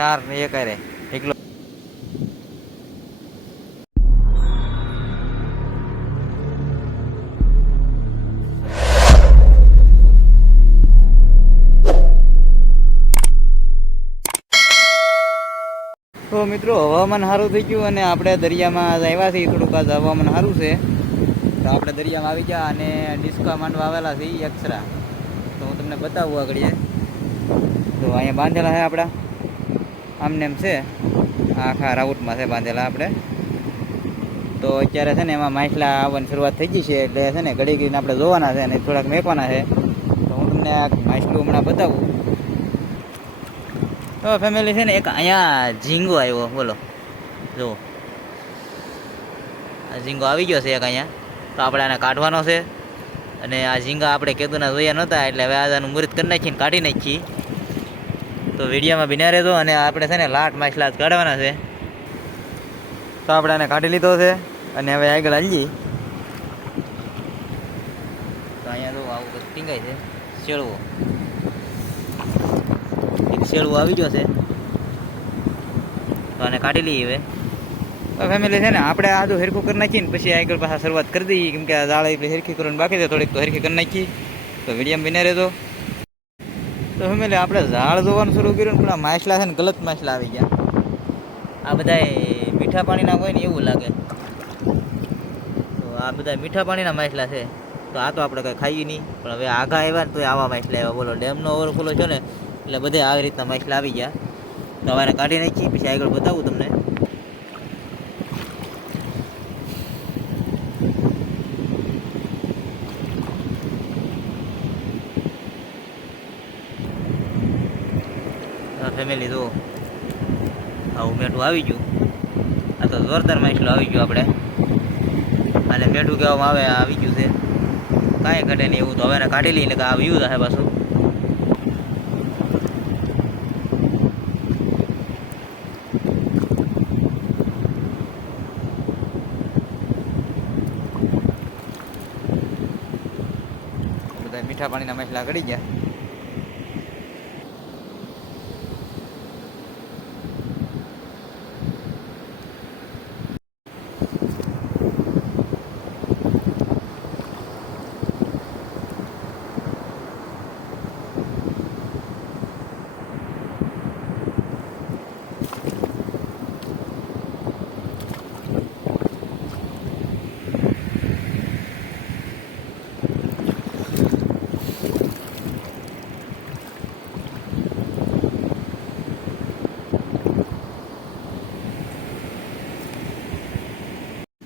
ચાર ને એક રે એકલો. તો મિત્રો હવામાન સારું થઈ ગયું અને આપણે દરિયામાં આવ્યા છીએ. થોડુંક આજ હવામાન સારું છે તો આપણે દરિયામાં આવી ગયા અને ડિસ્કા માંડવા આવેલા છે એક્સ્ટ્રા. તો હું તમને બતાવું આગળ. તો અહીંયા બાંધેલા છે આપણા આમને એમ છે આખા રાઉટમાં છે બાંધેલા આપણે. તો અત્યારે છે ને એમાં માછલા આવવાની શરૂઆત થઈ ગઈ છે એટલે છે ને ઘડી ઘડીને આપણે જોવાના છે અને થોડાક મેકવાના છે. તો હું તમને આ માછલું હમણાં બતાવું. તો ફેમિલી છે ને એક અહીંયા ઝીંગો આવ્યો, બોલો જુઓ આ ઝીંગો આવી ગયો છે એક અહીંયા. તો આપણે આને કાઢવાનો છે અને આ ઝીંગા આપણે કેદુના જોયા નહોતા એટલે હવે આનું મુહૂર્ત કરી નાખીને કાઢી નાખીએ. તો વિડીયોમાં બિના રહેજો અને આપણે છે ને લાટ માછલા કાઢવાના છે. તો આપણે આને કાઢી લીધો છે અને હવે આગળ હાલીએ. તો અહીંયા તો આવું બધું ટીંગાય છે શેળવો. એક શેળવો આવી ગયો છે તો આને કાઢી લઈએ હવે. તો ફેમિલી છે ને આપણે આ જો હરખું કરી નાખીએ ને પછી આગળ પાછા શરૂઆત કરી દઈએ કેમ કે આ જાળ એટલી હરખી કરવાની બાકી છે થોડીક. તો હરખી કરી નાખીએ તો વિડીયોમાં બિના રહેજો. તો ફેમિલી આપણે ઝાડ જોવાનું શરૂ કર્યું ને પણ આ માછલા છે ને ગલત માછલા આવી ગયા. આ બધા મીઠા પાણીના હોય ને એવું લાગે. તો આ બધા મીઠા પાણીના માછલા છે. તો આ તો આપણે કંઈ ખાઈએ નહીં પણ હવે આઘા આવ્યા ને તો આવા માછલા આવ્યા. બોલો ડેમનો ઓવરફ્લો છે ને એટલે બધે આવી રીતના માછલા આવી ગયા. તો હવે કાઢી નાખીએ પછી આગળ બતાવું તમને. ફેમિલી જુઓ આવું મેઠું આવી ગયું. આ તો જોરદાર માછલો આવી ગયો આપણે. અને મેઠું કહેવામાં આવે આવી ગયું છે કાંઈ ઘટે નહીં એવું. તો હવે કાઢી લઈને કે આ વ્યૂ થાય પાછું. બધા મીઠા પાણીના માછલા ગળી ગયા.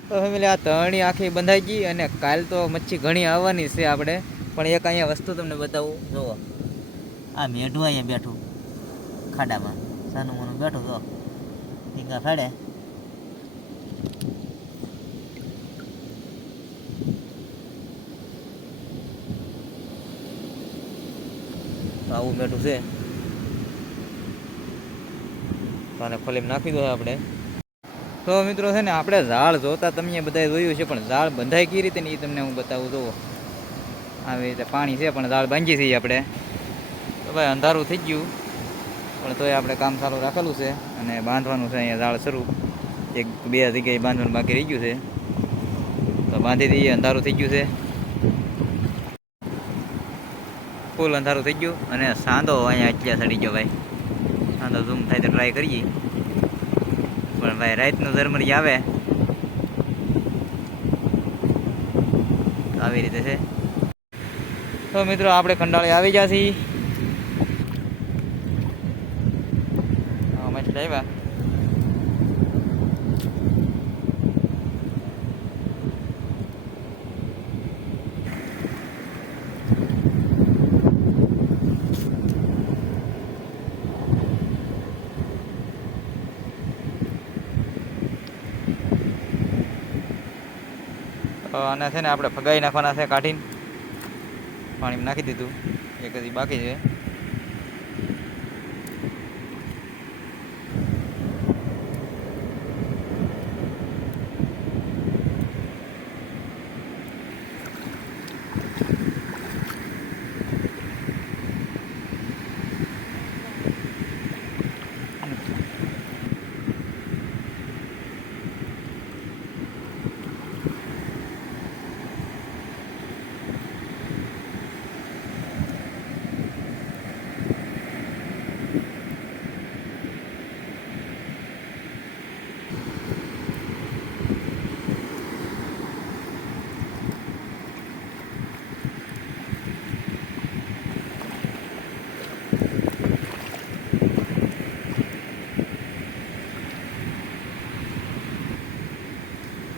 તો ફેમિલી આ તરણી આખી બંધાઈ ગઈ અને કાલ તો મચ્છી ઘણી આવવાની છે આપણે. પણ એક અહીંયા વસ્તુ તમને બતાવું જુઓ. આ મેઢું અહીંયા બેઠું ખાડામાં સાનું મોનું બેઠું તો ટીંગા ફાડે. તો આવું બેઠું છે. તો આને ખોલીમાં નાખી દો આપણે. તો મિત્રો છે ને આપણે ઝાડ જોતા તમે બધાએ જોયું છે પણ ઝાડ બંધાય કઈ રીતે ને એ તમને હું બતાવું. જુઓ આવી રીતે પાણી છે પણ ઝાડ બાંધી છીએ આપણે. તો ભાઈ અંધારું થઈ ગયું પણ તોય આપણે કામ ચાલુ રાખેલું છે અને બાંધવાનું છે. અહીંયા ઝાડ શરૂ એક બે જગ્યાએ બાંધવાનું બાકી રહી ગયું છે તો બાંધી દઈએ. અંધારું થઈ ગયું છે, ફૂલ અંધારું થઈ ગયું અને સાંધો અહીંયા એટલા ચડી ગયો ભાઈ. સાંધો ઝૂમ થાય તો ટ્રાય કરીએ પણ ભાઈ રાતનું ઝરમરી આવે આવી રીતે છે. તો મિત્રો આપણે ખંડાળી આવી ગયા છીએ. મસ્ત આવ્યા. અને છે ને આપણે ફગાઈ નાખવાના છે. કાઢીને પાણીમાં નાખી દીધું. એક હજી બાકી છે.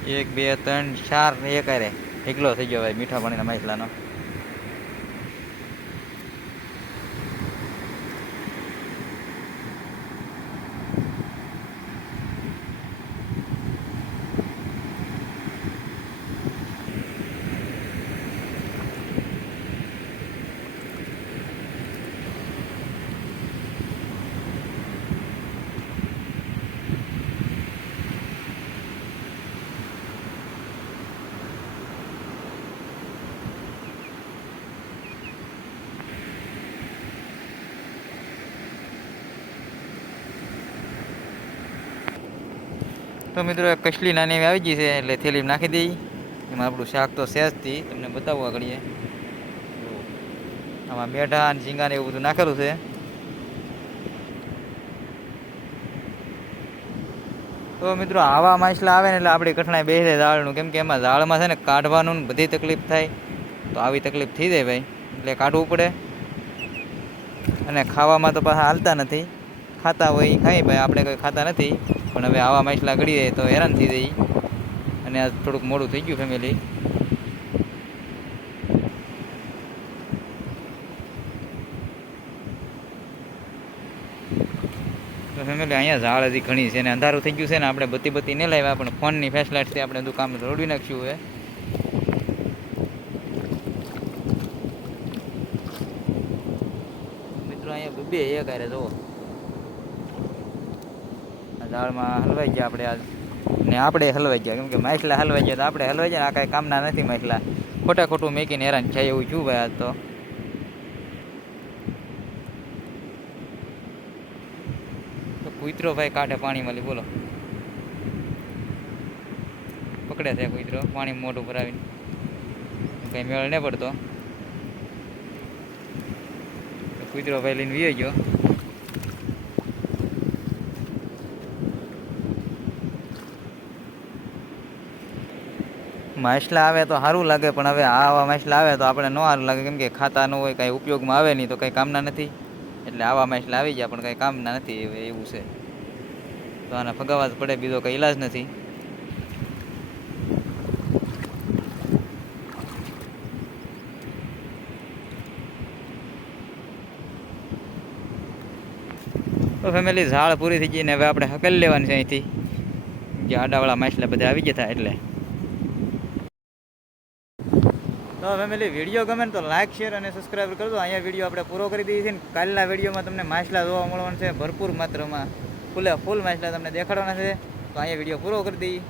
1 2 3 4 એક અરે એકલો થઈ ગયો ભાઈ મીઠા પાણીના માછલાનો. તો મિત્રો એક કસલી નાની એવી આવી ગઈ છે એટલે થેલીમાં નાખી દઈ. એમાં આપણું શાક તો સહેજથી તમને બતાવવા આગળીએ. આમાં મેઢા અને ઝીંગા ને એવું બધું નાખેલું છે. તો મિત્રો આવા માછલા આવે ને એટલે આપણી કઠણાઈ બેસી જાય દાળનું, કેમ કે એમાં દાળમાં છે ને કાઢવાનું બધી તકલીફ થાય. તો આવી તકલીફ થઈ જાય ભાઈ, એટલે કાઢવું પડે. અને ખાવામાં તો પાછા હાલતા નથી, ખાતા હોય એ ખાઈ ભાઈ, આપણે કંઈ ખાતા નથી. પણ હવે આવા માછલા ગળી જાય તો હેરાન થઈ જાય. અને આ થોડુંક મોડું થઈ ગયું ફેમિલી. તો ફેમિલી અહીંયા ઝાડ હજી ઘણી છે ને અંધારું થઈ ગયું છે ને, આપણે બત્તી નહીં લાવ્યા, પણ ફોનની ફેસલાઇટથી આપણે બધું કામ રોડી નાખ્યું હોય. મિત્રો અહીંયા બે એક આરે જુઓ ઝાડમાં હલવાઈ ગયા આપણે આજ, ને આપણે હલવાઈ ગયા, કેમ કે માછલા હલવાઈ ગયા તો આપણે હલવાઈ ગયા. આ કાંઈ કામના નથી માછલા, ખોટું મેકીને હેરાન થાય એવું છું ભાઈ આજ તો. કૂતરો ભાઈ કાંઠે પાણીમાં બોલો પકડે છે કૂતરો પાણી મોઢું ભરાવીને, કઈ મેળ નહીં પડતો. કૂતરો ભાઈ લઈને વી ગયો. માછલા આવે તો સારું લાગે, પણ હવે આવા માછલા આવે તો આપણે ન સારું લાગે, કેમ કે ખાતા ન હોય, કાંઈ ઉપયોગમાં આવે નહીં તો કંઈ કામના નથી. એટલે આવા માછલા આવી ગયા પણ કંઈ કામના નથી એવું છે. તો આને ફગાવા જ પડે, બીજો કંઈ ઈલાજ નથી. તો ફેમિલી ઝાડ પૂરી થઈ ગઈ ને હવે આપણે હકેલી લેવાની છે અહીંથી, જે આડાવાળા માછલા બધા આવી ગયા એટલે. તો ફેમિલી વિડીયો ગમે તો લાઇક શેર અને સબસ્ક્રાઈબ કરજો. અહીંયા વિડીયો આપણે પૂરો કરી દઈએ છીએ ને કાલના વિડીયોમાં તમને માછલા જોવા મળવાના છે ભરપૂર માત્રામાં, ફૂલ માછલા તમને દેખાડવાના છે. તો અહીંયા વિડીયો પૂરો કરી દઈએ.